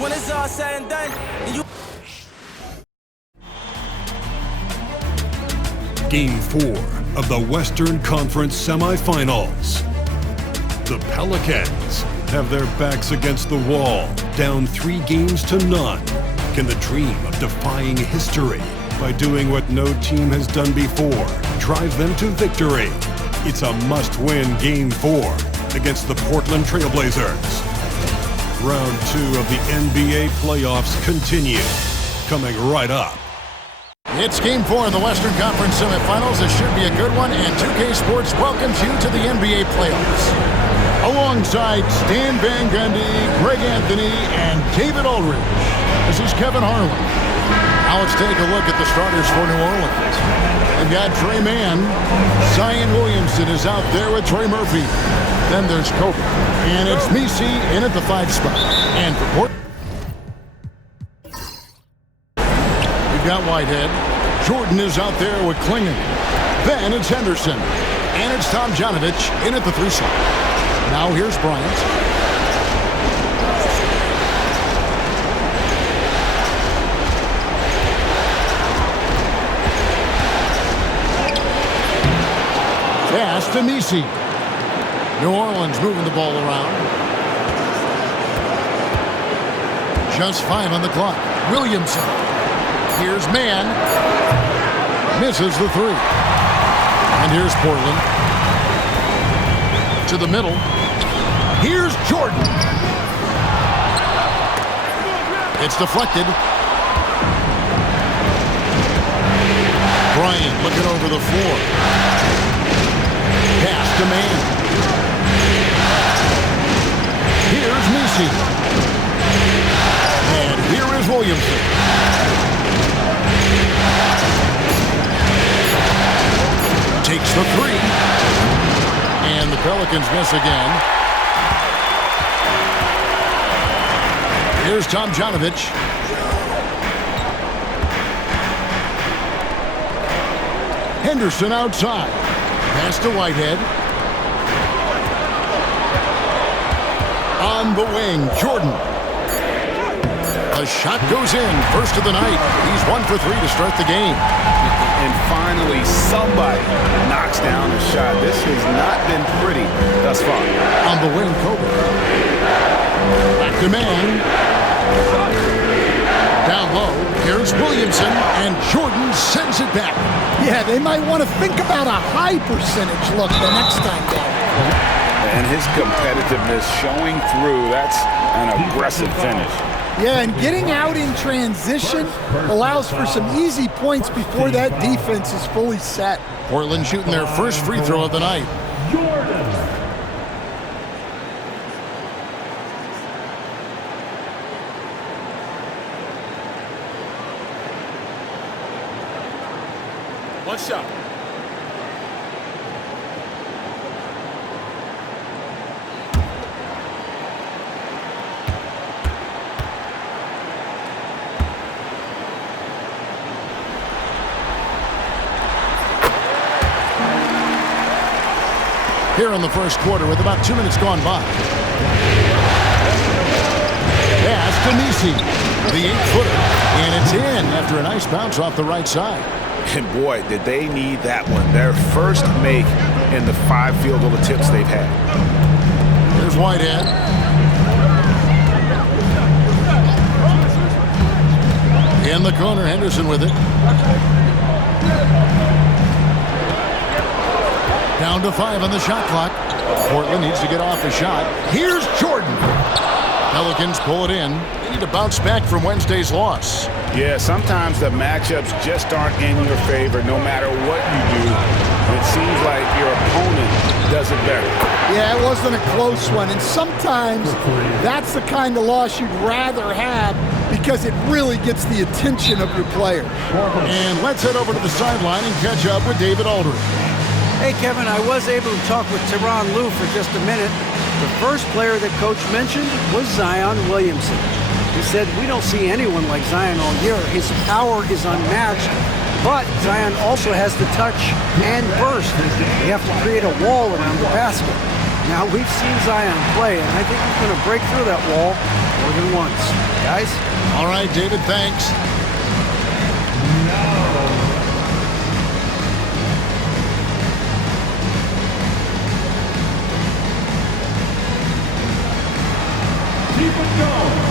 when it's all said and done, and you... Game 4 of the Western Conference semifinals. The Pelicans have their backs against the wall, down 3-0. Can the dream of defying history by doing what no team has done before drive them to victory? It's a must-win Game 4 against the Portland Trailblazers. Round 2 of the NBA playoffs continue, coming right up. It's Game 4 of the Western Conference semifinals. This should be a good one, and 2K Sports welcomes you to the NBA playoffs. Alongside Stan Van Gundy, Greg Anthony, and David Aldridge, this is Kevin Harlan. Now let's take a look at the starters for New Orleans. They've got Trey Mann. Zion Williamson is out there with Trey Murphy. Then there's Kobe. And it's Messi in at the 5 spot. And for Portland, we've got Whitehead. Jordan is out there with Klingon. Then it's Henderson. And it's Tomjanovich in at the 3 slot. Now here's Bryant. Pass to Messi. New Orleans moving the ball around. Just 5 on the clock. Williamson. Here's Mann. Misses the 3. And here's Portland. To the middle. Here's Jordan. It's deflected. Bryant looking over the floor. Pass to Mann. Here's Messi. And here is Williamson. Takes the 3. And the Pelicans miss again. Here's Tomjanovich. Henderson outside. Pass to Whitehead. On the wing, Jordan. A shot goes in. First of the night. He's 1 for 3 to start the game. And finally, somebody knocks down a shot. This has not been pretty thus far. On the wing, Kobe. Back to Mann. Down low, here's Williamson, and Jordan sends it back. Yeah, they might want to think about a high percentage look the next time down. And his competitiveness showing through. That's an aggressive finish. Yeah, and getting out in transition allows for some easy points before that defense is fully set. Portland shooting their first free throw of the night. One shot. Here in the first quarter with about 2 minutes gone by. Pass to Messi, the 8-footer, and it's in after a nice bounce off the right side. And boy, did they need that one. Their first make in the 5 field goal attempts they've had. There's Whitehead. In the corner, Henderson with it. Down to 5 on the shot clock. Portland needs to get off a shot. Here's Jordan. Pelicans pull it in. They need to bounce back from Wednesday's loss. Yeah, sometimes the matchups just aren't in your favor no matter what you do. It seems like your opponent does it better. Yeah, it wasn't a close one. And sometimes that's the kind of loss you'd rather have because it really gets the attention of your player. And let's head over to the sideline and catch up with David Aldridge. Hey, Kevin, I was able to talk with Tyronn Lue for just a minute. The first player that Coach mentioned was Zion Williamson. He said, we don't see anyone like Zion all year. His power is unmatched, but Zion also has the touch and burst. You have to create a wall around the basket. Now, we've seen Zion play, and I think he's going to break through that wall more than once. Guys? All right, David, thanks. Keep it going.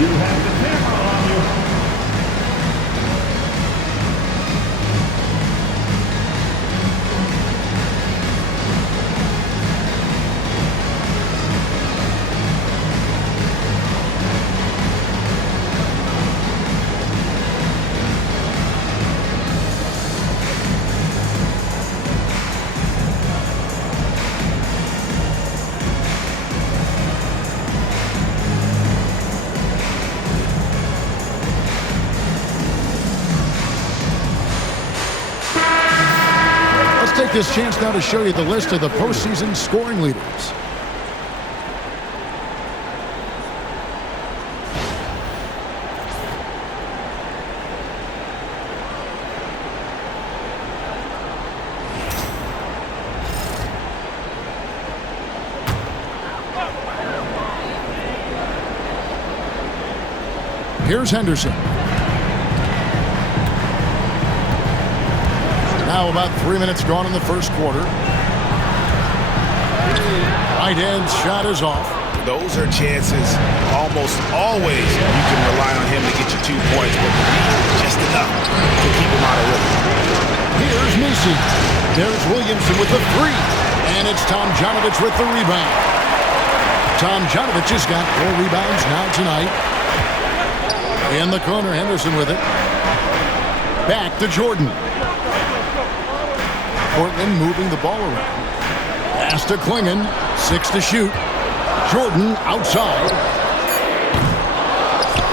You have the camera on you. Take this chance now to show you the list of the postseason scoring leaders. Here's Henderson. Now about 3 minutes gone in the first quarter. Right hand shot is off. Those are chances almost always you can rely on him to get you 2 points, but just enough to keep him out of rhythm. Here's Misi. There's Williamson with the three. And it's Tom Janovich with the rebound. Tom Janovich has got 4 rebounds now tonight. In the corner, Henderson with it. Back to Jordan. Portland moving the ball around. Pass to Klingon. 6 to shoot. Jordan outside.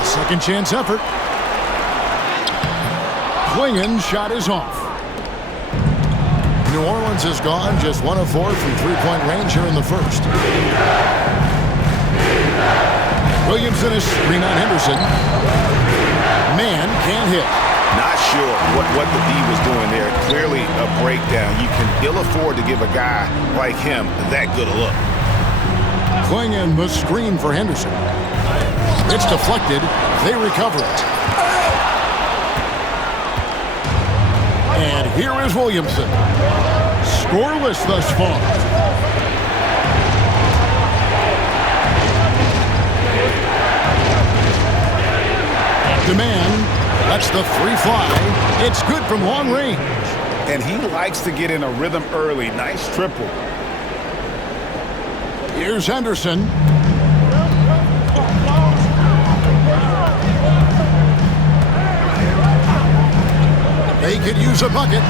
Second chance effort. Klingon shot is off. New Orleans has gone just 1 of 4 from three-point range here in the first. Williamson is screen on Henderson. Man can't hit. Not sure what the D was doing there. Clearly a breakdown. You can ill afford to give a guy like him that good a look. Klingon the screen for Henderson. It's deflected. They recover it. And here is Williamson. Scoreless thus far. Demand. That's the free fly. It's good from long range. And he likes to get in a rhythm early. Nice triple. Here's Henderson. They could use a bucket.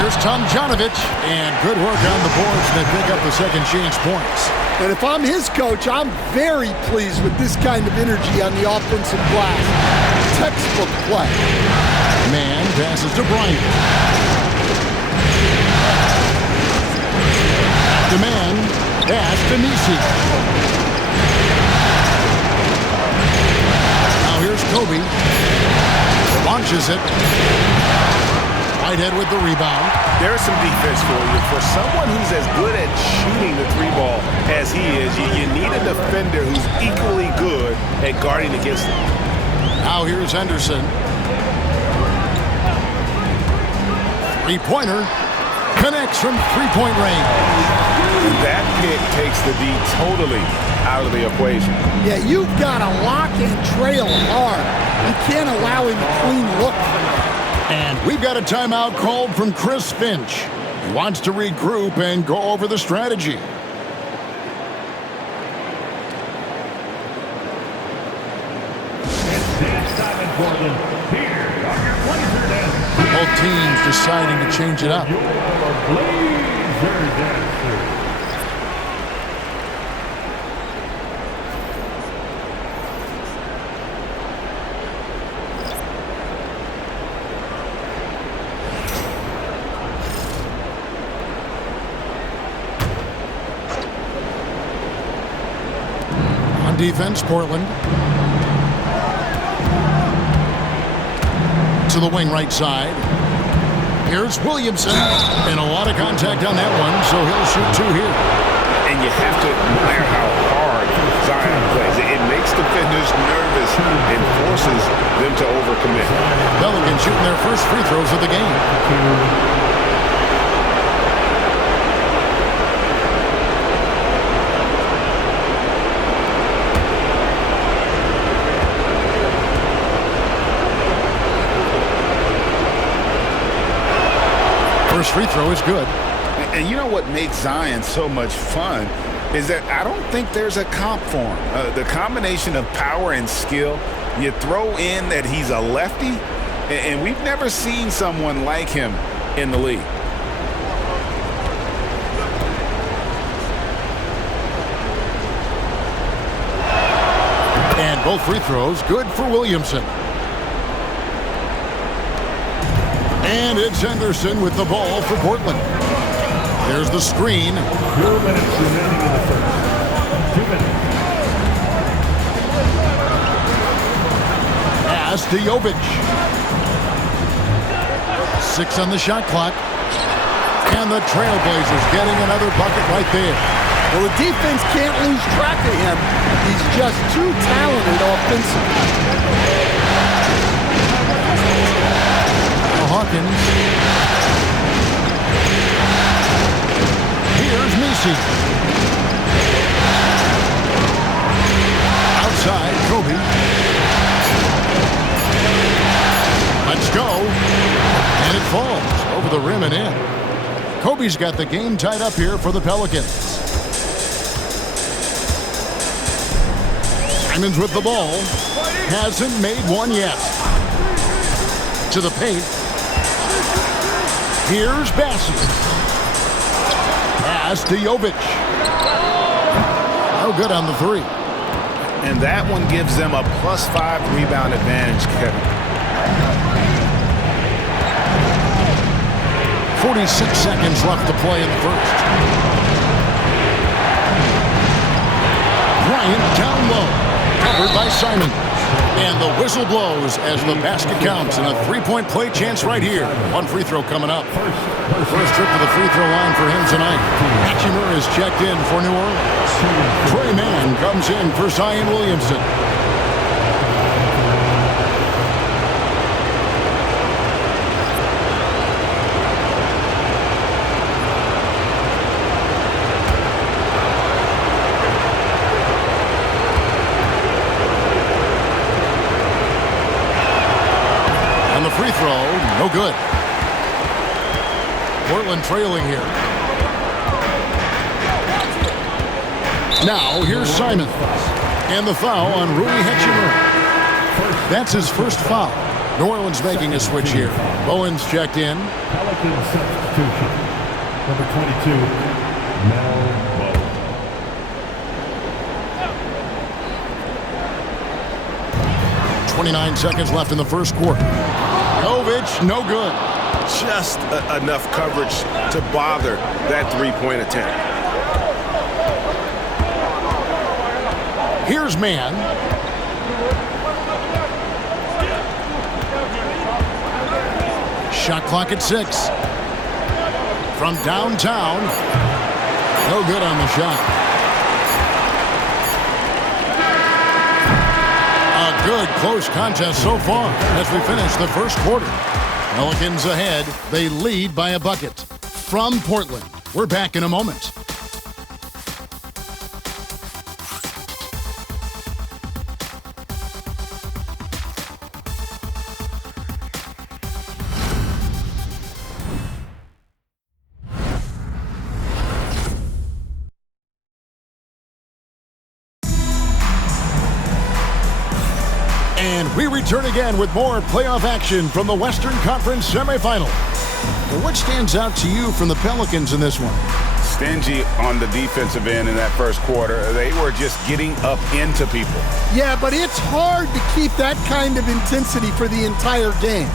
Here's Tom Janovich. And good work on the boards that pick up the second chance points. And if I'm his coach, I'm very pleased with this kind of energy on the offensive glass. Textbook play. Man passes to Bryant. Demand. Pass to Nisi. Now here's Kobe. Launches it. Whitehead with the rebound. There's some defense for you. For someone who's as good at shooting the three ball as he is, you need a defender who's equally good at guarding against him. Now here's Henderson. Three-pointer. Connects from three-point range. That pick takes the D totally out of the equation. Yeah, you've got to lock and trail hard. You can't allow him a clean look. And we've got a timeout called from Chris Finch. He wants to regroup and go over the strategy. Both teams deciding to change it up. On defense, Portland. To the wing right side. Here's Williamson. And a lot of contact on that one, so he'll shoot 2 here. And you have to admire how hard Zion plays. It makes defenders nervous and forces them to overcommit. Pelicans shooting their first free throws of the game. First free throw is good. And you know what makes Zion so much fun is that I don't think there's a comp for him. The combination of power and skill, you throw in that he's a lefty, and we've never seen someone like him in the league. And both free throws good for Williamson. And it's Henderson with the ball for Portland. There's the screen. 2 minutes remaining in the first. 2 minutes. Pass to Jovic. 6 on the shot clock. And the Trailblazers getting another bucket right there. Well, the defense can't lose track of him. He's just too talented offensively. Hawkins. Here's Misi. Outside, Kobe. Let's go. And it falls over the rim and in. Kobe's got the game tied up here for the Pelicans. Simons with the ball. Hasn't made one yet. To the paint. Here's Bassett. Pass to Jovic. No good on the 3. And that one gives them a +5 rebound advantage, Kevin. 46 seconds left to play in the first. Bryant down low. Covered by Simon. And the whistle blows as the basket counts, and a 3-point play chance right here. One free throw coming up. First trip to the free throw line for him tonight. Hachimura is checked in for New Orleans. Trey Mann comes in for Zion Williamson. Free throw, no good. Portland trailing here. Now, here's Simon. And the foul on Rui Hachimura. That's his first foul. New Orleans making a switch here. Bowen's checked in. Pelican substitution. Number 22, Mel Bowen. 29 seconds left in the first quarter. Jovic, no good. Just enough coverage to bother that 3-point attempt. Here's Mann. Shot clock at 6. From downtown. No good on the shot. A good close contest so far as we finish the first quarter. Pelicans ahead. They lead by a bucket. From Portland, we're back in a moment. And we return again with more playoff action from the Western Conference semifinal. Well, what stands out to you from the Pelicans in this one? Stingy on the defensive end in that first quarter. They were just getting up into people. Yeah, but it's hard to keep that kind of intensity for the entire game.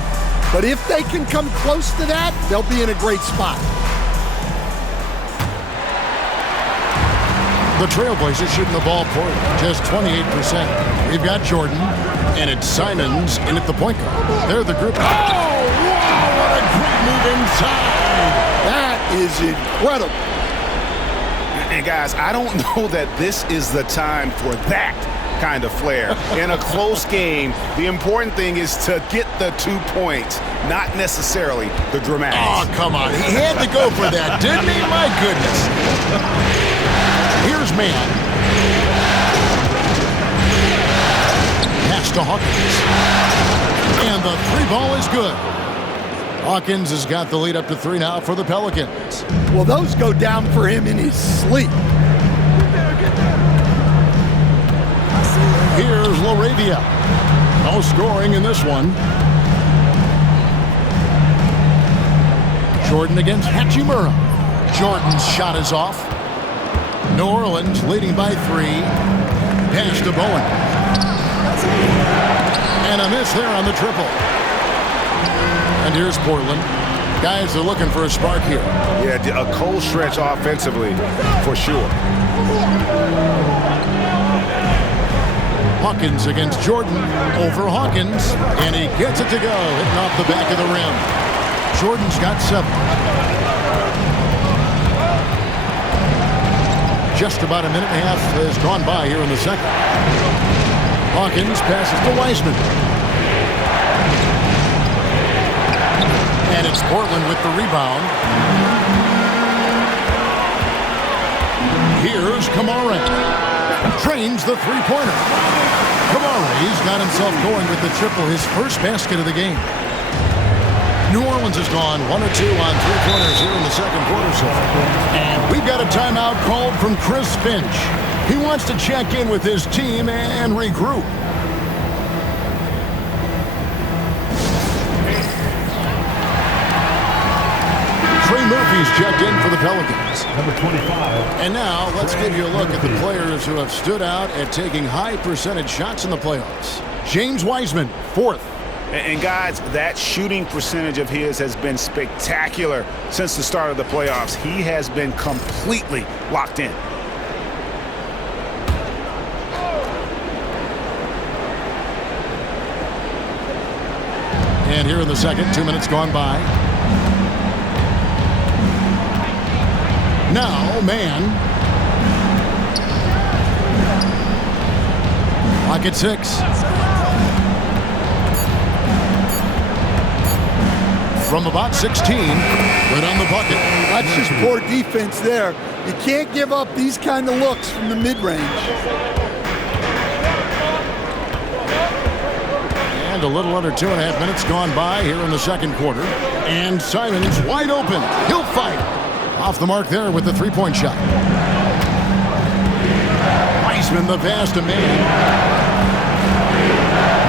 But if they can come close to that, they'll be in a great spot. The Trailblazers shooting the ball poorly, just 28%. We've got Jordan, and it's Simons in at the point guard. They're the group. Oh, wow, what a great move outside. That is incredible. And guys, I don't know that this is the time for that kind of flair. In a close game, the important thing is to get the 2 points, not necessarily the dramatics. Oh, come on. He had to go for that, didn't he? My goodness. Here's man. Pass to Hawkins. And the 3-ball is good. Hawkins has got the lead up to 3 now for the Pelicans. Well, those go down for him in his sleep. Here's Laravia. No scoring in this one. Jordan against Hachimura. Jordan's shot is off. New Orleans leading by 3. Pass to Bowen. And a miss there on the triple. And here's Portland. Guys are looking for a spark here. Yeah, a cold stretch offensively, for sure. Hawkins against Jordan. Over Hawkins. And he gets it to go. Hitting off the back of the rim. Jordan's got 7. Just about a minute and a half has gone by here in the second. Hawkins passes to Wiseman. And it's Portland with the rebound. Here's Kamara. Trains the three-pointer. Kamara's got himself going with the triple, his first basket of the game. New Orleans has gone 1 of 2 on three-pointers here in the second quarter so far. And we've got a timeout called from Chris Finch. He wants to check in with his team and regroup. Trey Murphy's checked in for the Pelicans. Number 25. And now let's give you a look at the players who have stood out at taking high percentage shots in the playoffs. James Wiseman, 4th. And guys, that shooting percentage of his has been spectacular since the start of the playoffs. He has been completely locked in. And here in the second, 2 minutes gone by. Now, man. Clock at 6. From about 16, right on the bucket. That's just poor defense there. You can't give up these kind of looks from the mid-range. And a little under 2.5 minutes gone by here in the second quarter. And Simon's wide open. He'll fight. Off the mark there with the three-point shot. Wiseman the pass to man.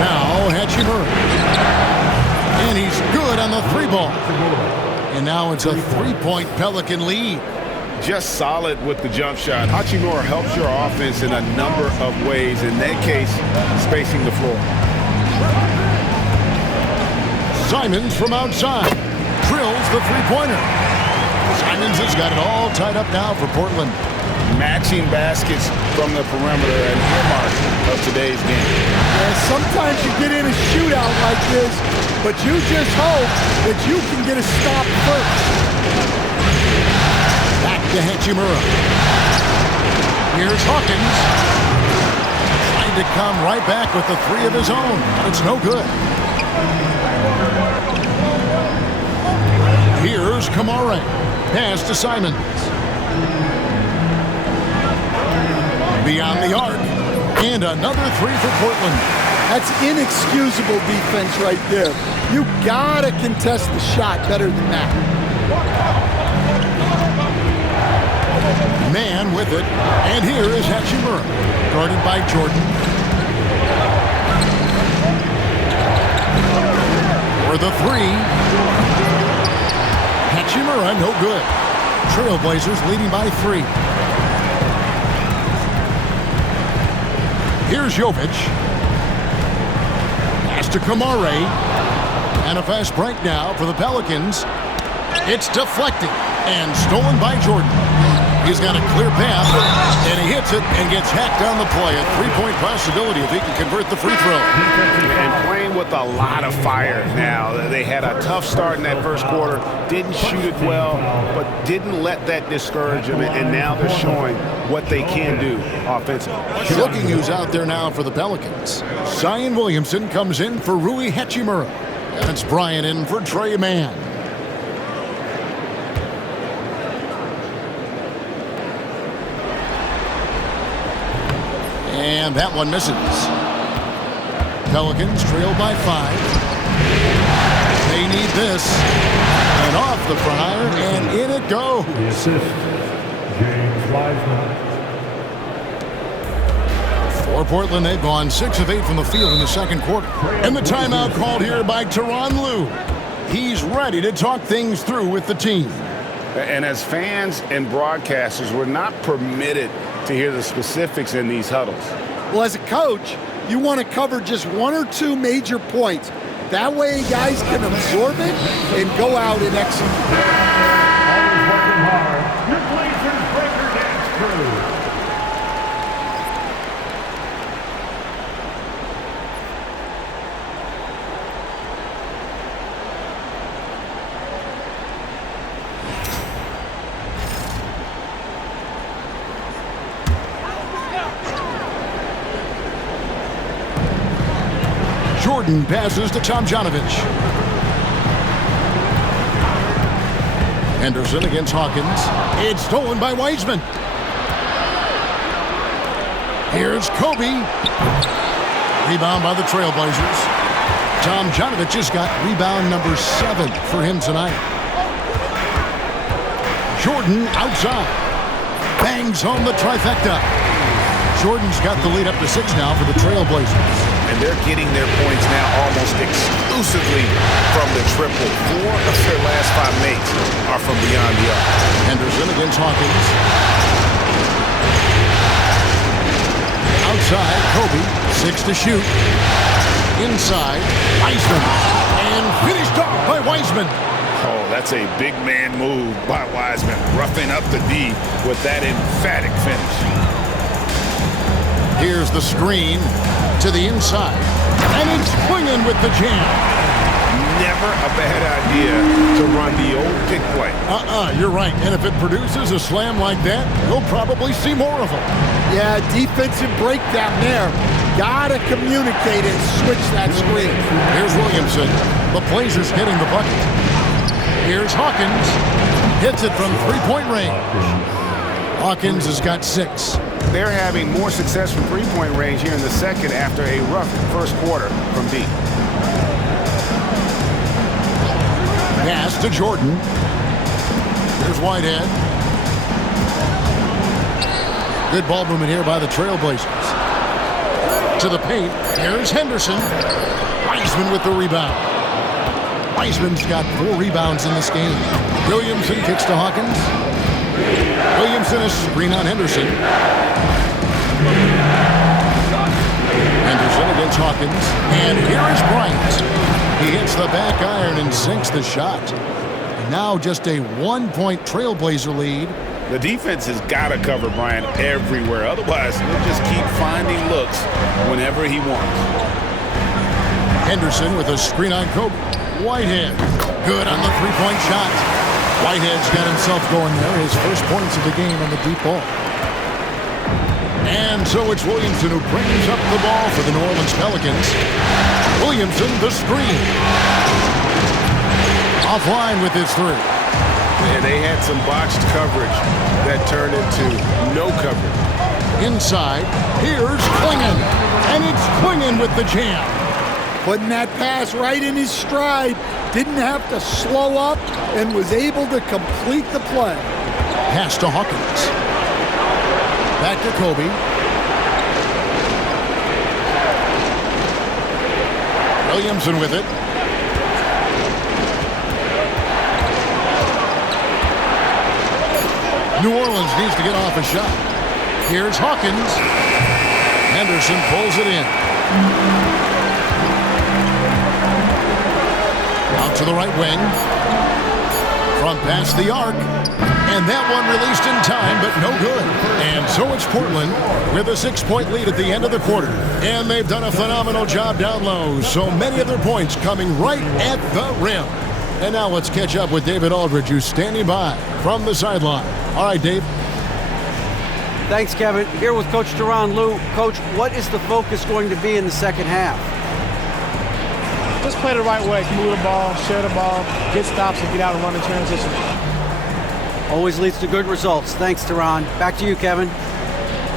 Now Hachimura. And he's good on the 3-ball. And now it's a 3-point Pelican lead. Just solid with the jump shot. Hachimura helps your offense in a number of ways. In that case, spacing the floor. Simons from outside. Drills the three-pointer. Simons has got it all tied up now for Portland. Matching baskets from the perimeter and earmark of today's game. Yeah, sometimes you get in a shootout like this, but you just hope that you can get a stop first. Back to Hachimura. Here's Hawkins. Trying to come right back with the 3 of his own, but it's no good. Here's Kamara. Pass to Simons. Beyond the arc. And another 3 for Portland. That's inexcusable defense right there. You gotta contest the shot better than that. Man with it. And here is Hachimura. Guarded by Jordan. For the 3. Hachimura, no good. Trailblazers leading by 3. Here's Jovic. Pass to Kamara. And a fast break now for the Pelicans. It's deflected and stolen by Jordan. He's got a clear path, and he hits it and gets hacked on the play. A three-point possibility if he can convert the free throw. And playing with a lot of fire now. They had a tough start in that first quarter, didn't shoot it well, but didn't let that discourage them, and now they're showing what they can do offensively. Looking who's out there now for the Pelicans. Zion Williamson comes in for Rui Hachimura. And it's Bryant in for Trey Mann. And that one misses. Pelicans trail by 5. They need this. And off the fryer, and in it goes. The assist, James Wiseman. For Portland, they've gone 6 of 8 from the field in the second quarter. And the timeout called here by Tyronn Lue. He's ready to talk things through with the team. And as fans and broadcasters, we're not permitted to hear the specifics in these huddles. Well, as a coach, you want to cover just 1 or 2 major points. That way guys can absorb it and go out and execute. Always working hard. Your Blazers Breaker Dance Crew. Jordan passes to Tomjanovich. Henderson against Hawkins. It's stolen by Wiseman. Here's Kobe. Rebound by the Trailblazers. Tomjanovich has got rebound number 7 for him tonight. Jordan outside. Bangs home the trifecta. Jordan's got the lead up to 6 now for the Trailblazers. And they're getting their points now almost exclusively from the triple. 4 of their last 5 makes are from beyond the arc. Henderson against Hawkins. Outside, Kobe, 6 to shoot. Inside, Wiseman. And finished off by Wiseman. Oh, that's a big man move by Wiseman, roughing up the D with that emphatic finish. Here's the screen to the inside. And it's swinging with the jam. Never a bad idea to run the old pick play. You're right. And if it produces a slam like that, we'll probably see more of them. Yeah, defensive breakdown there. Gotta communicate and switch that screen. Here's Williamson. The Blazers getting the bucket. Here's Hawkins. Hits it from three-point range. Hawkins has got 6. They're having more success from three-point range here in the second after a rough first quarter from deep. Pass to Jordan. Here's Whitehead. Good ball movement here by the Trailblazers. To the paint. Here's Henderson. Wiseman with the rebound. Wiseman's got 4 rebounds in this game. Williamson kicks to Hawkins. Williamson is screen on Henderson. Henderson against Hawkins. And here is Bryant. He hits the back iron and sinks the shot. Now just a 1-point Trailblazer lead. The defense has got to cover Bryant everywhere. Otherwise, he'll just keep finding looks whenever he wants. Henderson with a screen on Kobe. Whitehead. Good on the three-point shot. Whitehead's got himself going there. His first points of the game on the deep ball. And so it's Williamson who brings up the ball for the New Orleans Pelicans. Williamson, the screen. Offline with his 3. And they had some botched coverage that turned into no coverage. Inside, here's Klingon. And it's Klingon with the jam. Putting that pass right in his stride. Didn't have to slow up and was able to complete the play. Pass to Hawkins. Back to Kobe. Williamson with it. New Orleans needs to get off a shot. Here's Hawkins. Henderson pulls it in. Out to the right wing. From past the arc. And that one released in time, but no good. And so it's Portland with a 6-point lead at the end of the quarter. And they've done a phenomenal job down low. So many of their points coming right at the rim. And now let's catch up with David Aldridge, who's standing by from the sideline. All right, Dave. Thanks, Kevin. Here with Coach Tyronn Lue. Coach, what is the focus going to be in the second half? Just play the right way. Move the ball, share the ball, get stops, and get out and run in transition. Always leads to good results. Thanks, Tyronn. Back to you, Kevin.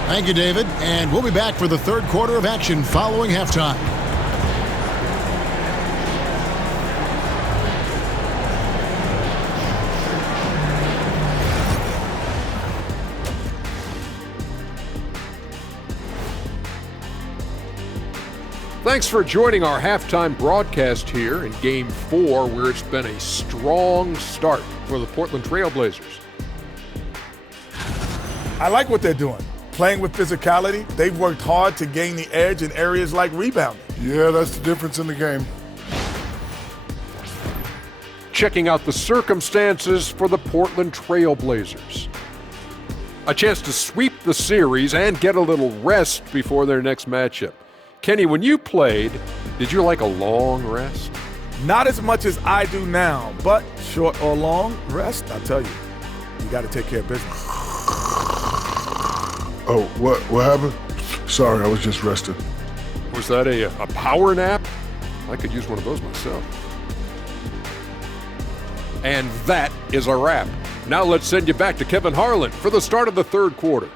Thank you, David. And we'll be back for the third quarter of action following halftime. Thanks for joining our halftime broadcast here in Game 4, where it's been a strong start for the Portland Trail Blazers. I like what they're doing. Playing with physicality, they've worked hard to gain the edge in areas like rebounding. Yeah, that's the difference in the game. Checking out the circumstances for the Portland Trail Blazers. A chance to sweep the series and get a little rest before their next matchup. Kenny, when you played, did you like a long rest? Not as much as I do now, but short or long rest, I'll tell you, you got to take care of business. Oh, what happened? Sorry, I was just resting. Was that a power nap? I could use one of those myself. And that is a wrap. Now let's send you back to Kevin Harlan for the start of the third quarter.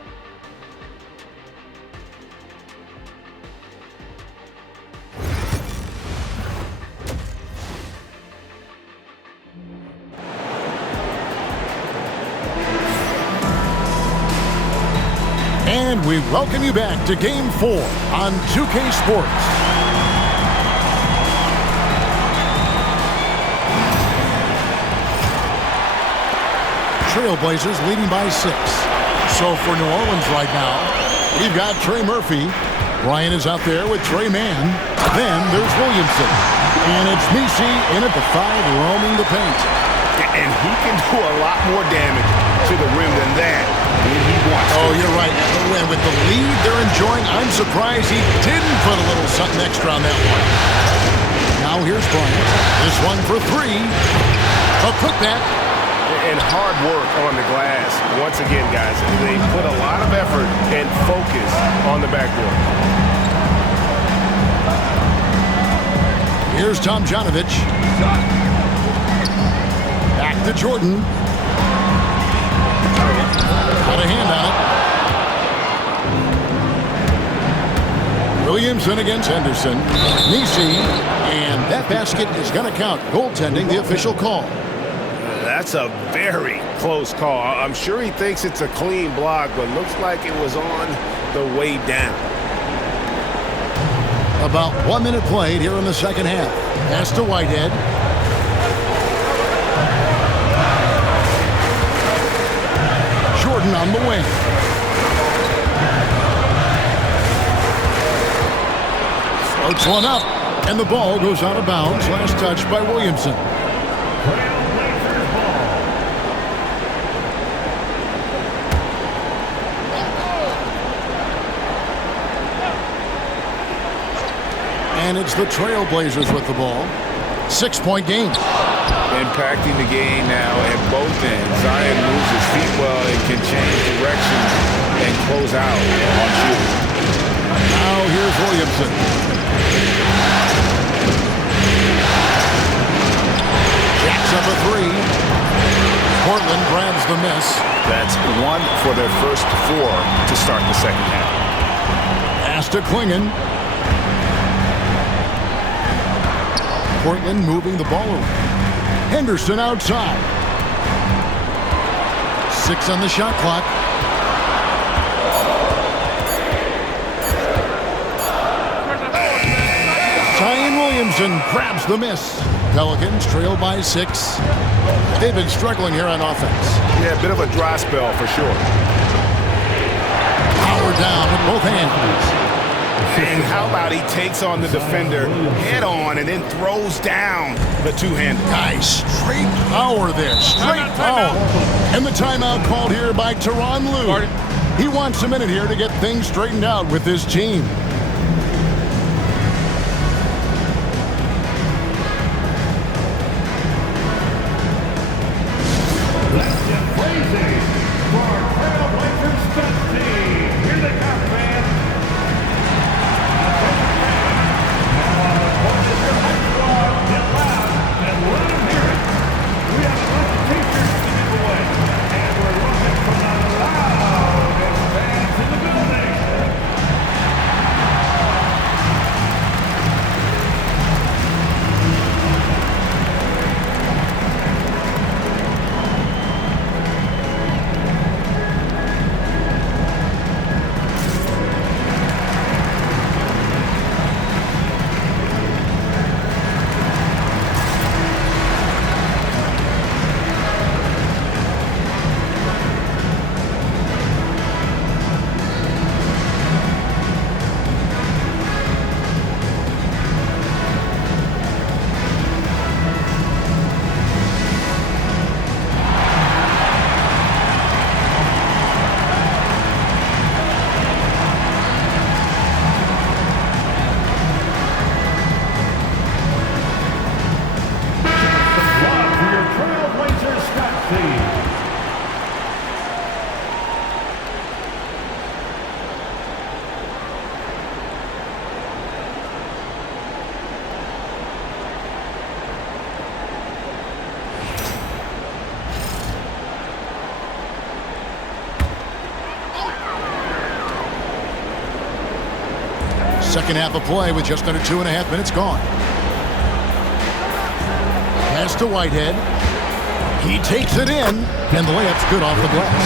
And we welcome you back to Game 4 on 2K Sports. Trailblazers leading by 6. So for New Orleans right now, we've got Trey Murphy. Ryan is out there with Trey Mann. Then there's Williamson. And it's Messi in at the 5, roaming the paint. And he can do a lot more damage to the rim than that when he wants to. Oh, you're right. And with the lead they're enjoying, I'm surprised he didn't put a little something extra on that one. Now here's Bryant. This one for 3. A putback. And hard work on the glass. Once again, guys, they put a lot of effort and focus on the backboard. Here's Tom Janovich. Back to Jordan. Got a hand on it. Williamson against Henderson. Messi. And that basket is going to count. Goaltending, the official call. That's a very close call. I'm sure he thinks it's a clean block, but looks like it was on the way down. About 1 minute played here in the second half. Pass to Whitehead. Jordan on the wing. Floats one up, and the ball goes out of bounds. Last touch by Williamson. And it's the Trailblazers with the ball. 6-point game. Impacting the game now at both ends. Zion moves his feet well and can change direction and close out on shooting. Now here's Williamson. Jacks up a 3. Portland grabs the miss. That's 1 for their first 4 to start the second half. Pass to Klingon. Portland moving the ball around. Henderson outside. 6 on the shot clock. Zion Williamson grabs the miss. Pelicans trail by 6. They've been struggling here on offense. Yeah, a bit of a dry spell for sure. Power down with both hands. And how about he takes on the defender head on and then throws down the two-hander. Nice straight power there, straight power. And the timeout called here by Tyronn Lue. He wants a minute here to get things straightened out with his team. Let's get crazy for our Trailblazers stunt team. Here they come, fans. Now on the court is your hype squad. Get loud and let them hear it. We have a bunch of t-shirts to give away, and we're looking for the loudest fans in the building. Love for your Trailblazers stunt team. Second half of play with just under 2.5 minutes gone. Pass to Whitehead. He takes it in, and the layup's good off the glass.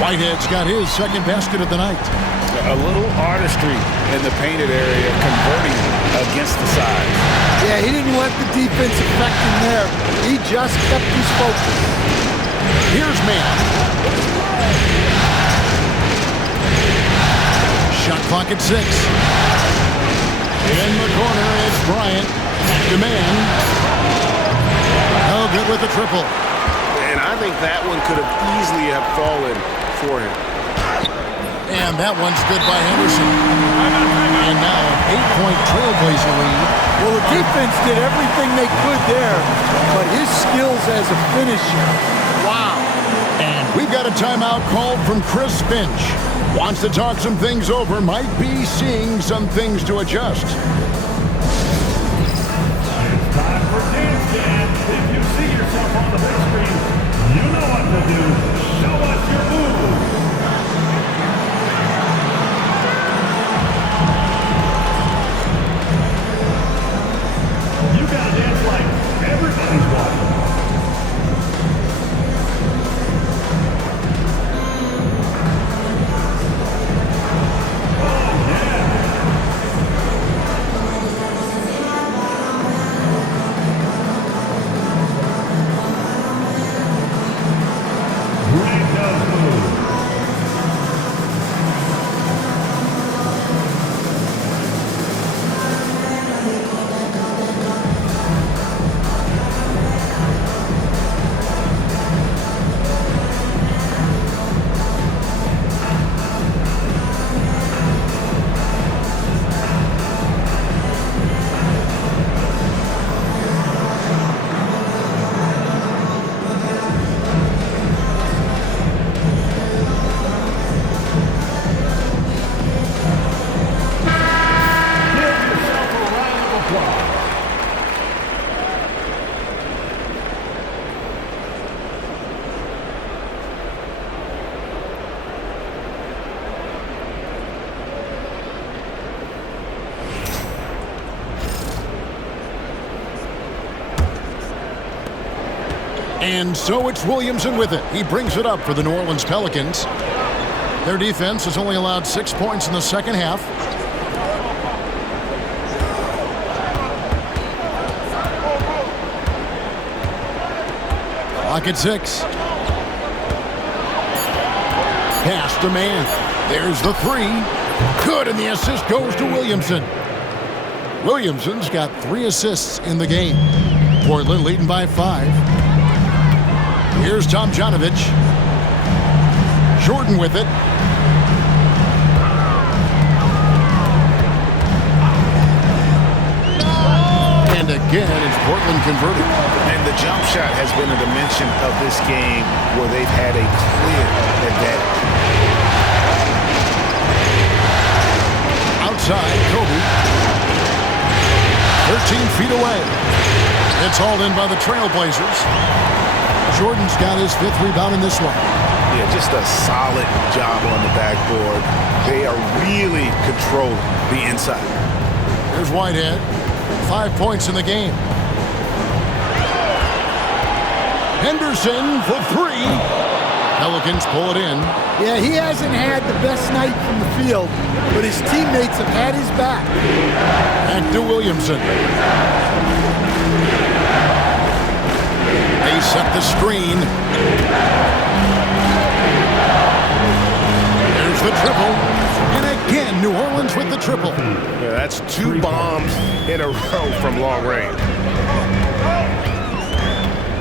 Whitehead's got his second basket of the night. A little artistry in the painted area, converting against the side. Yeah, he didn't let the defense affect him there. He just kept his focus. Here's Mann. Shot clock at 6. In the corner is Bryant. Back to Mann. No good with the triple. And I think that one could have easily have fallen for him. And that one's good by Henderson. And now an 8-point Trailblazer lead. Well, the defense did everything they could there, but his skills as a finisher, wow. And we've got a timeout called from Chris Finch. Wants to talk some things over, might be seeing some things to adjust. It's time for Dance Jam. If you see yourself on the big screen, you know what to do. Show us your move. You gotta dance like everybody's watching. And so it's Williamson with it. He brings it up for the New Orleans Pelicans. Their defense has only allowed 6 points in the second half. Clock at 6. Pass to Mann. There's the three. Good, and the assist goes to Williamson. Williamson's got 3 assists in the game. Portland leading by 5. Here's Tomjanovich. Jordan with it. And again, it's Portland converted. And the jump shot has been a dimension of this game where they've had a clear advantage. Outside, Kobe. 13 feet away. It's hauled in by the Trailblazers. Jordan's got his 5th rebound in this one. Yeah, just a solid job on the backboard. They are really controlling the inside. Here's Whitehead. 5 points in the game. Henderson for 3. Pelicans pull it in. Yeah, he hasn't had the best night from the field, but his teammates have had his back. Back to Williamson. They set the screen. There's the triple. And again, New Orleans with the triple. Yeah, that's 2 bombs in a row from long range.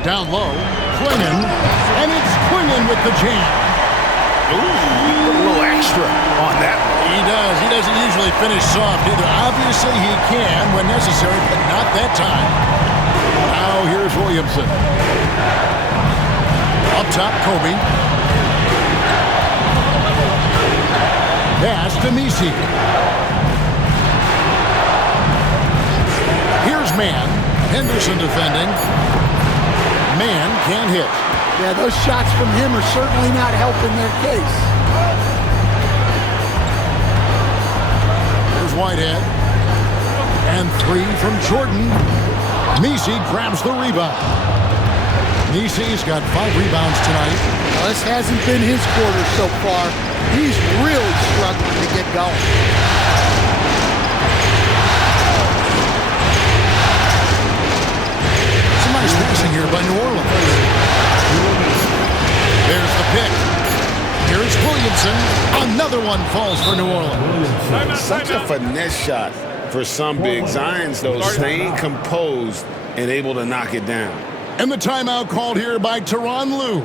Down low, Quinnan, and it's Quinnan with the jam. Ooh, a little extra on that one. He does. He doesn't usually finish soft either. Obviously, he can when necessary, but not that time. Now here's Williamson. Up top, Kobe. Pass to Misi. Here's Mann. Henderson defending. Mann can't hit. Yeah, those shots from him are certainly not helping their case. Here's Whitehead. And 3 from Jordan. Misi grabs the rebound. Misi's got 5 rebounds tonight. Well, this hasn't been his quarter so far. He's really struggling to get going. Some nice passing here by New Orleans. There's the pick. Here's Williamson. Another one falls for New Orleans. Such a finesse shot for some big. Zion's, though, staying composed and able to knock it down. And the timeout called here by Tyronn Lue.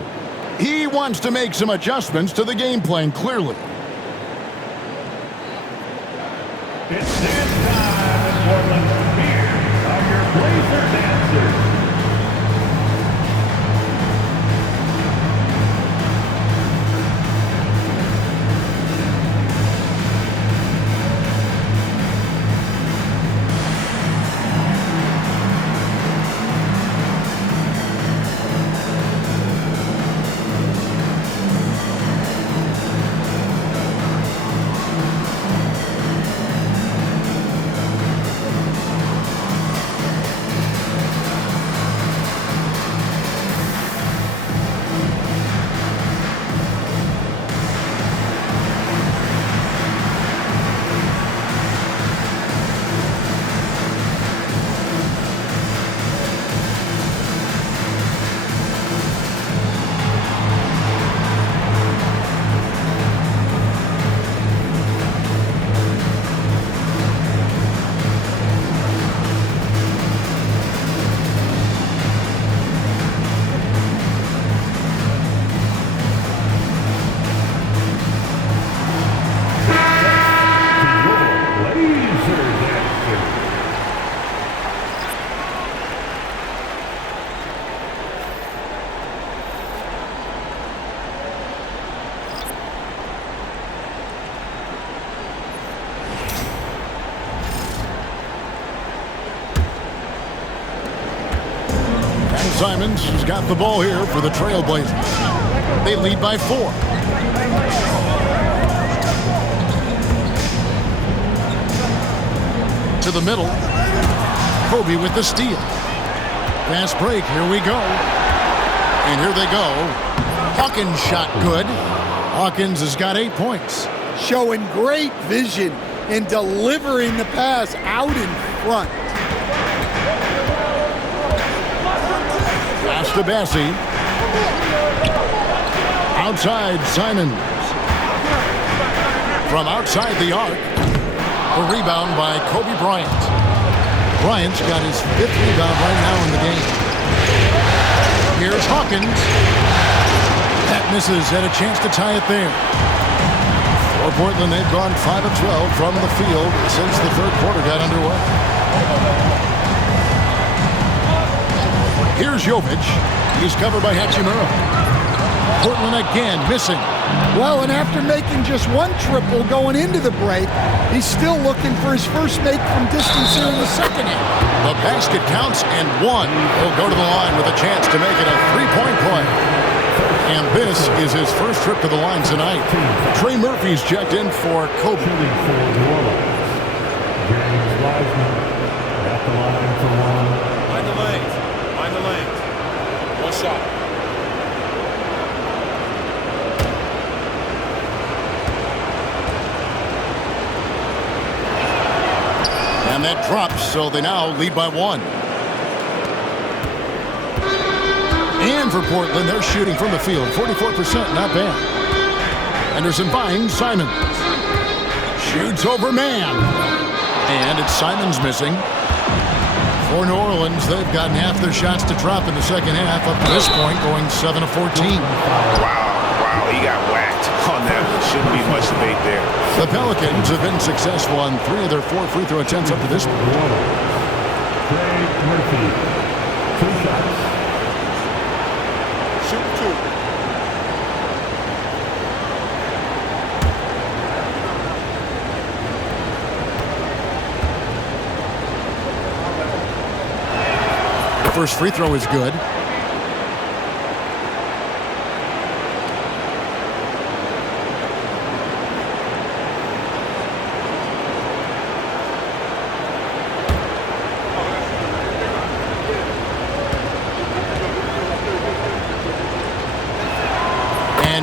He wants to make some adjustments to the game plan, clearly. It's dance time in Portland. Here are your Blazer dancers. Simons has got the ball here for the Trailblazers. They lead by 4. To the middle. Kobe with the steal. Fast break. Here we go. And here they go. Hawkins shot good. Hawkins has got 8 points. Showing great vision and delivering the pass out in front. Pass to Bassie. Outside, Simons. from outside the arc. A rebound by Kobe Bryant. Bryant's got his 5th rebound right now in the game. Here's Hawkins. That misses, had a chance to tie it there. For Portland, they've gone 5 of 12 from the field since the third quarter got underway. Here's Jovic. He's covered by Hachimura. Portland again missing. Well, and after making just one triple going into the break, he's still looking for his first make from distance here in the second half. The basket counts and one. He'll go to the line with a chance to make it a 3-point play. And this is his first trip to the line tonight. Trey Murphy's checked in for Kobe. James Wiseman at the line for one. Mind the lane. Mind the lane. One shot. And that drops, so they now lead by 1. And for Portland, they're shooting from the field. 44%, not bad. Anderson finds Simons. Shoots over man. And it's Simons missing. For New Orleans, they've gotten half their shots to drop in the second half. Up to this point, going 7 of 14. Wow, he got whacked on that one. Shouldn't be much debate there. The Pelicans have been successful on 3 of their 4 free throw attempts up to this point. Trey Murphy, 2 shots. Shoot 2. The first free throw is good.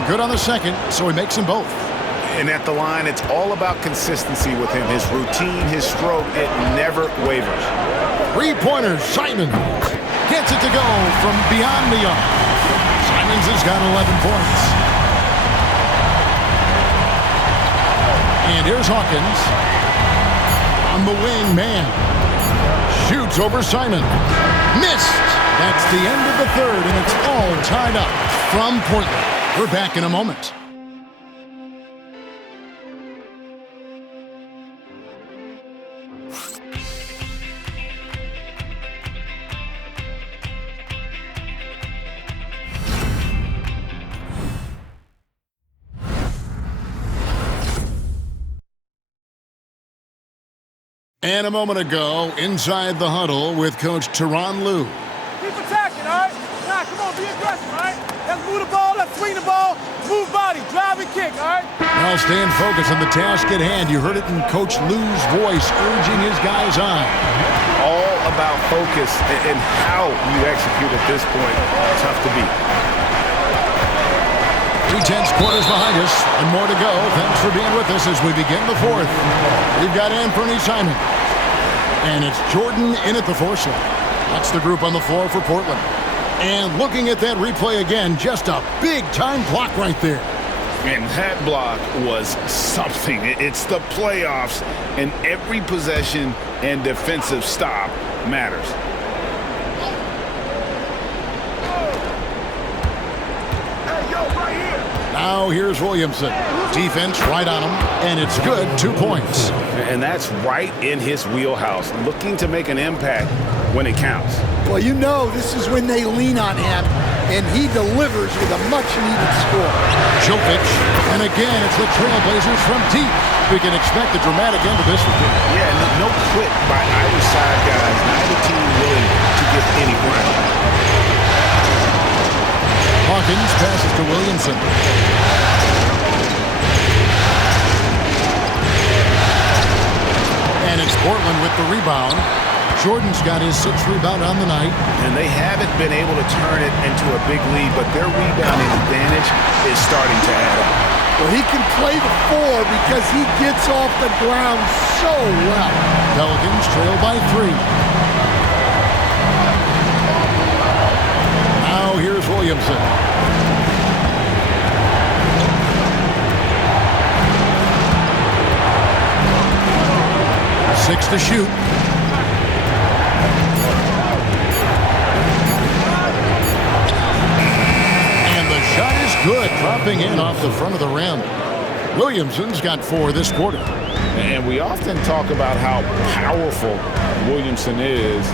Good on the second, so he makes them both. And at the line, it's all about consistency with him. His routine, his stroke, it never wavers. 3-pointer, Simons. Gets it to go from beyond the arc. Simons has got 11 points. And here's Hawkins. On the wing, man. Shoots over Simon. Missed. That's the end of the third, and it's all tied up from Portland. We're back in a moment. And a moment ago, inside the huddle with Coach Tyronn Lue. Keep attacking, all right? Nah, come on, be aggressive, all right? Let's move the ball, let's swing the ball, move body, drive and kick, all right? Now staying focused on the task at hand. You heard it in Coach Lue's voice, urging his guys on. All about focus and how you execute at this point. Tough to beat. 3/10 quarters behind us, and more to go. Thanks for being with us as we begin the fourth. We've got Anthony Simon, and it's Jordan in at the 4 slot. That's the group on the floor for Portland. And looking at that replay again, just a big-time block right there. And that block was something. It's the playoffs, and every possession and defensive stop matters. Now here's Williamson. Defense right on him, and it's good. 2 points. And that's right in his wheelhouse, looking to make an impact when it counts. Well, you know this is when they lean on him, and he delivers with a much-needed score. Jovic, and again, it's the Trailblazers from deep. We can expect a dramatic end to this one. Yeah, no quit by either side, guys. Neither team willing to give any ground. Hawkins passes to Williamson. And it's Portland with the rebound. Jordan's got his 6th rebound on the night. And they haven't been able to turn it into a big lead, but their rebounding advantage is starting to add up. Well, he can play the 4 because he gets off the ground so well. Pelicans trail by 3. Now here's Williamson. 6 to shoot. And the shot is good, dropping in off the front of the rim. Williamson's got 4 this quarter. And we often talk about how powerful Williamson is.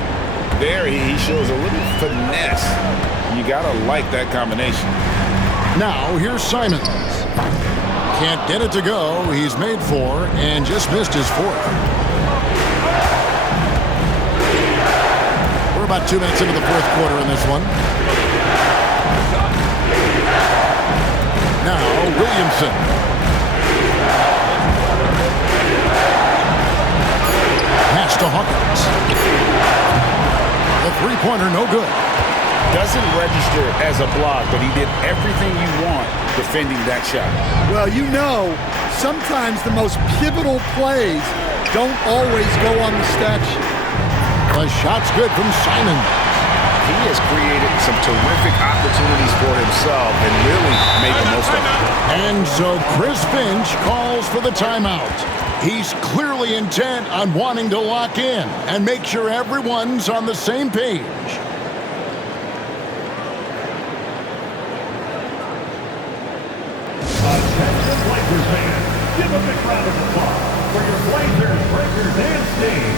There, he shows a little finesse. You got to like that combination. Now, here's Simons. Can't get it to go. He's made 4 and just missed his 4th. We're about 2 minutes into the 4th quarter in this one. Now, Williamson. Pass to Hawkins. The three-pointer, no good. Doesn't register as a block, but he did everything you want defending that shot. Well, you know, sometimes the most pivotal plays don't always go on the stat sheet. The shot's good from Simon. He has created some terrific opportunities for himself and really made the most of it. And so Chris Finch calls for the timeout. He's clearly intent on wanting to lock in and make sure everyone's on the same page. Attention Blazers fans, give a big round of applause for your Blazers, Breakers, and Steve.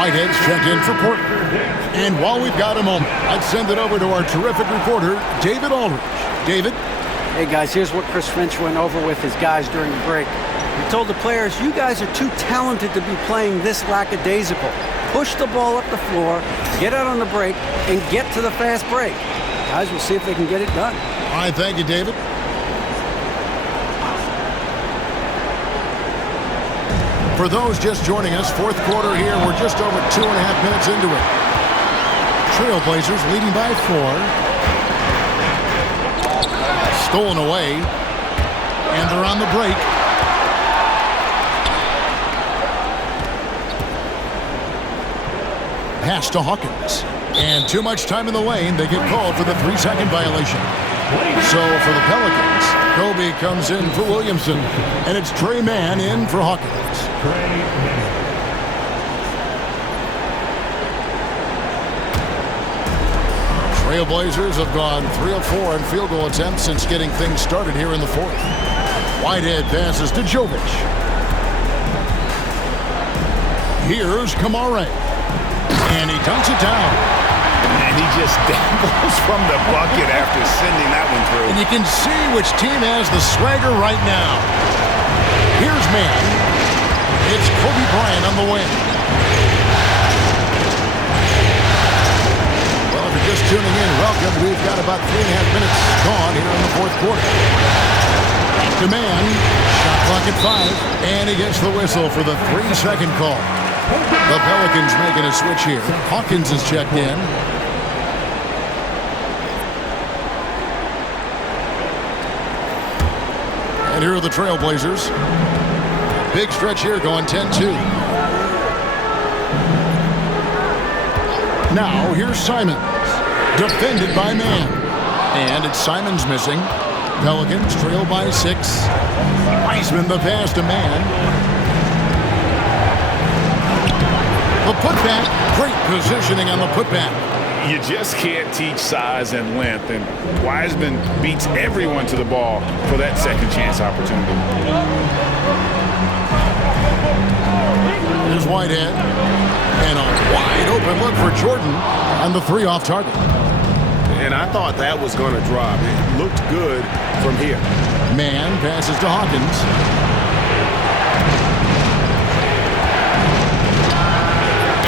Whitehead's checked in for Portland. And while we've got a moment, I'd send it over to our terrific reporter, David Aldridge. David? Hey, guys, here's what Chris Finch went over with his guys during the break. He told the players, you guys are too talented to be playing this lackadaisical. Push the ball up the floor, get out on the break, and get to the fast break. Guys, we'll see if they can get it done. All right, thank you, David. For those just joining us, 4th quarter here. We're just over 2.5 minutes into it. Trailblazers leading by 4. Stolen away. And they're on the break. Pass to Hawkins. And too much time in the lane. They get called for the 3-second violation. So for the Pelicans, Kobe comes in for Williamson. And it's Trey Mann in for Hawkins. Trailblazers have gone 3 of 4 in field goal attempts since getting things started here in the 4th. Whitehead passes to Jovic. Here's Kamare. And he dunks it down. And he just dabbles from the bucket after sending that one through. And you can see which team has the swagger right now. Here's Mann. It's Kobe Bryant on the wing. Well, if you're just tuning in, welcome. We've got about 3.5 minutes gone here in the 4th quarter. Back to Mann. Shot clock at 5. And he gets the whistle for the 3-second call. The Pelicans making a switch here. Hawkins is checked in. And here are the Trailblazers. Big stretch here going 10-2. Now here's Simons. Defended by Mann. And it's Simons missing. Pelicans trail by 6. Wiseman the pass to Mann. The putback. Great positioning on the putback. You just can't teach size and length, and Wiseman beats everyone to the ball for that second chance opportunity. Here's Whitehead, and a wide open look for Jordan on the 3 off target. And I thought that was going to drop. It looked good from here. Man passes to Hawkins.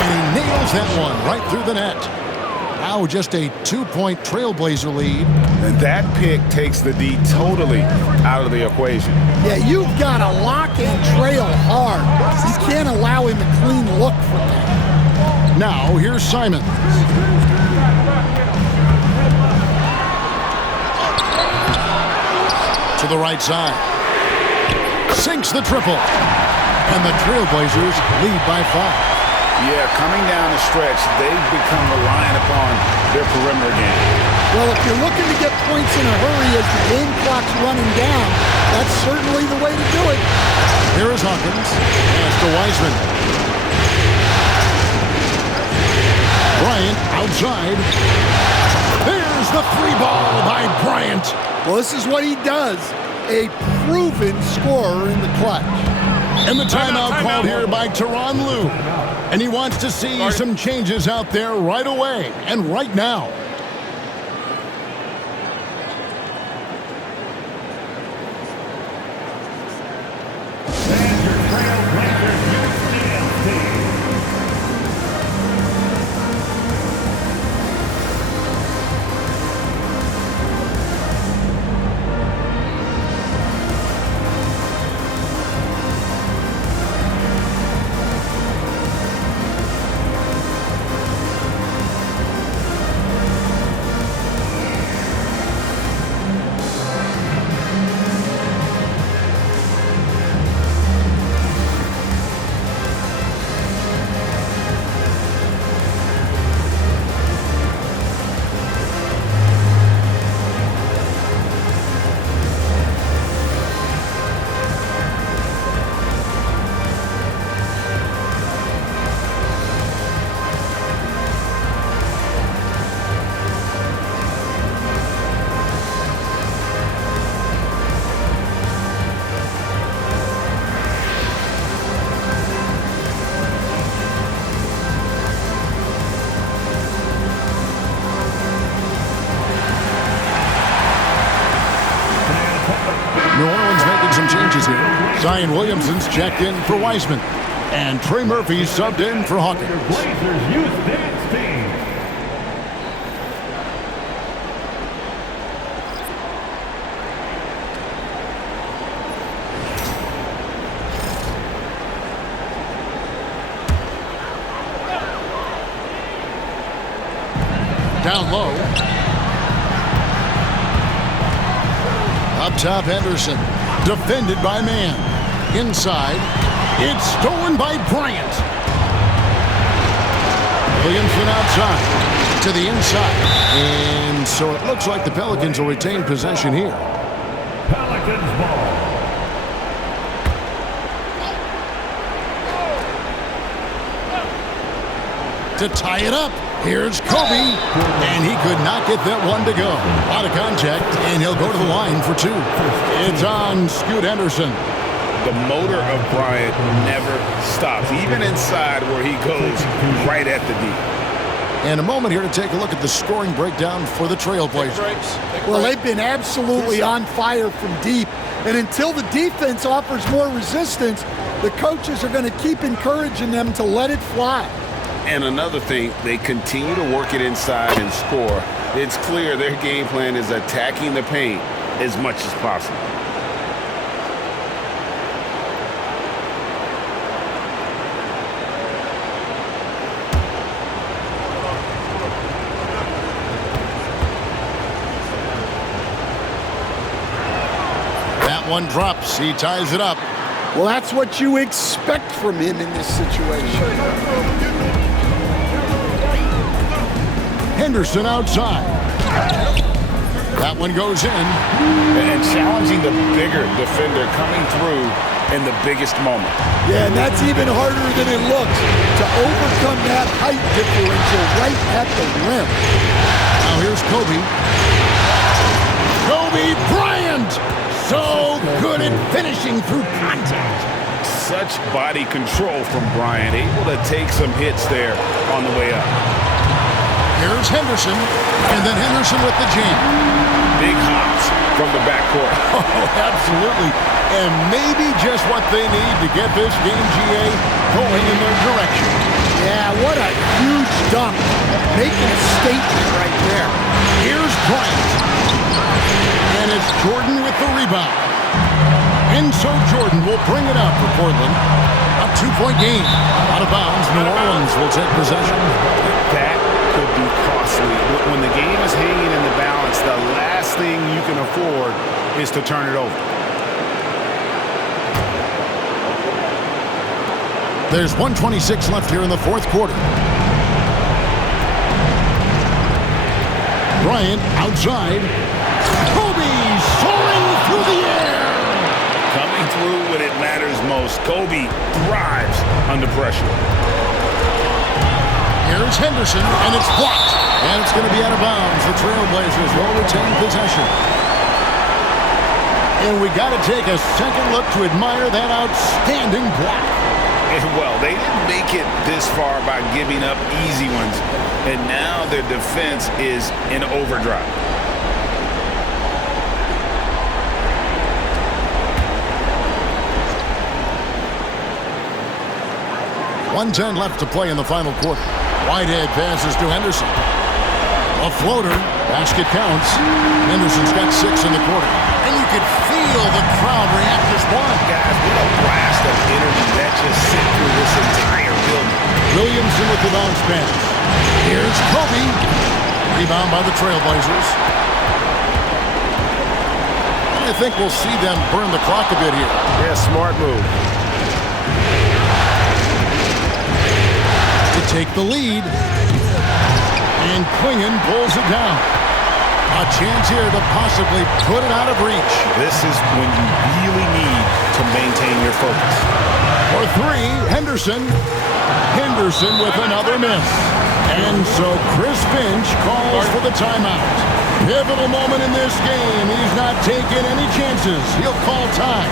And he nails that one right through the net. Now just a 2-point Trailblazer lead. And that pick takes the D totally out of the equation. Yeah, you've got to lock and trail hard. You can't allow him a clean look for that. Now here's Simon. To the right side. Sinks the triple. And the Trailblazers lead by 5. Yeah, coming down the stretch, they've become reliant upon their perimeter game. Well, if you're looking to get points in a hurry as the game clock's running down, that's certainly the way to do it. Here is Hawkins. Pass to Wiseman. Bryant outside. There's the 3-ball by Bryant. Well, this is what he does. A proven scorer in the clutch. And the timeout called here by Tyronn Lue. And he wants to see some changes out there right away and right now. New Orleans making some changes here. Zion Williamson's checked in for Wiseman. And Trey Murphy subbed in for Hawkins. Blazers Youth Dance Team. Down low. Up top, Henderson. Defended by Man. Inside. It's stolen by Bryant. Williamson outside. To the inside. And so it looks like the Pelicans will retain possession here. Pelicans ball. To tie it up. Here's Kobe, and he could not get that one to go. Out of contact, and he'll go to the line for 2. It's on Scoot Henderson. The motor of Bryant never stops, even inside where he goes right at the D. And a moment here to take a look at the scoring breakdown for the Trailblazers. Well, they've been absolutely on fire from deep. And until the defense offers more resistance, the coaches are going to keep encouraging them to let it fly. And another thing, they continue to work it inside and score. It's clear their game plan is attacking the paint as much as possible. That one drops. He ties it up. Well, that's what you expect from him in this situation. Henderson outside. That one goes in. And challenging the bigger defender coming through in the biggest moment. Yeah, and that's even harder than it looks to overcome that height differential right at the rim. Now here's Kobe. Kobe Bryant! So good at finishing through contact. Such body control from Bryant, able to take some hits there on the way up. Here's Henderson, and then Henderson with the jam. Big hops from the backcourt. Oh, absolutely. And maybe just what they need to get this game, GA, going in their direction. Yeah, what a huge dunk. Making a statement right there. Here's Bryant. And it's Jordan with the rebound. And so Jordan will bring it up for Portland. A 2-point game. Out of bounds. New Orleans will take possession. That could be costly. When the game is hanging in the balance, the last thing you can afford is to turn it over. There's 1:26 left here in the fourth quarter. Bryant outside. Kobe soaring through the air. Coming through when it matters most. Kobe thrives under pressure. Here's Henderson, and it's blocked. And it's going to be out of bounds. The Trailblazers will retain possession. And we got to take a second look to admire that outstanding block. Well, they didn't make it this far by giving up easy ones. And now their defense is in overdrive. .110 left to play in the final quarter. Whitehead passes to Henderson. A floater. Basket counts. Henderson's got 6 in the quarter. And you could feel the crowd react as one. Guys, what a blast of energy that just sent through this entire building. Williamson with the bounce pass. Here's Kobe. Rebound by the Trailblazers. I think we'll see them burn the clock a bit here. Yeah, smart move. To take the lead. And Klingon pulls it down. A chance here to possibly put it out of reach. This is when you really need to maintain your focus. For 3, Henderson. Henderson with another miss. And so Chris Finch calls for the timeout. Pivotal moment in this game. He's not taking any chances. He'll call time.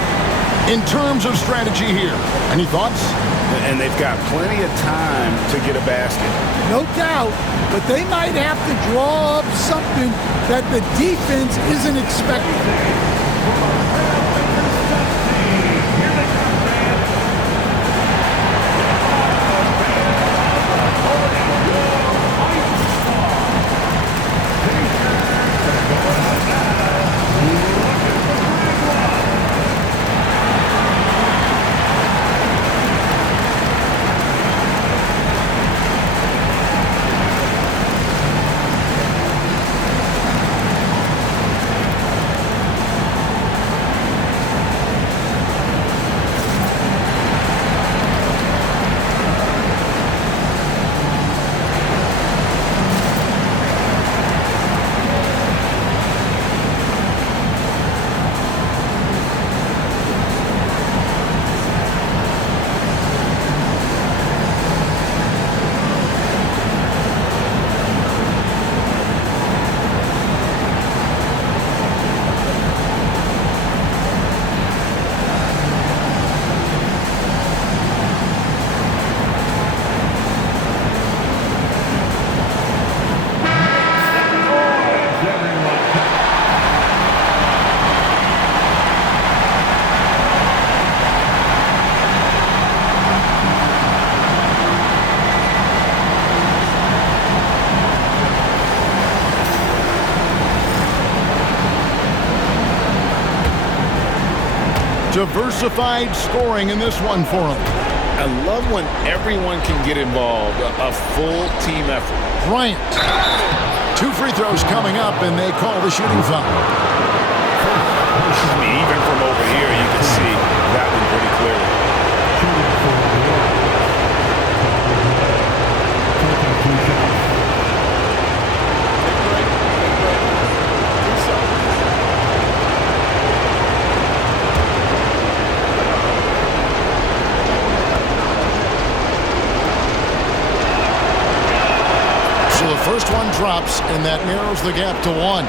In terms of strategy here, any thoughts? And they've got plenty of time to get a basket. No doubt, but they might have to draw up something that the defense isn't expecting. Diversified scoring in this one for him. I love when everyone can get involved, a full team effort. Bryant. 2 free throws coming up, and they call the shooting foul. Even from over here, you can see that one pretty clearly. first one drops, and that narrows the gap to 1.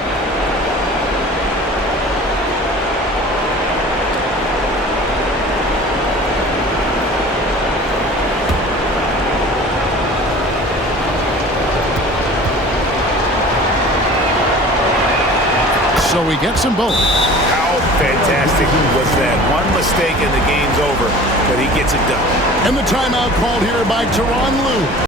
So he gets them both. How fantastic was that? One mistake and the game's over, but he gets it done. And the timeout called here by Tyronn Lue.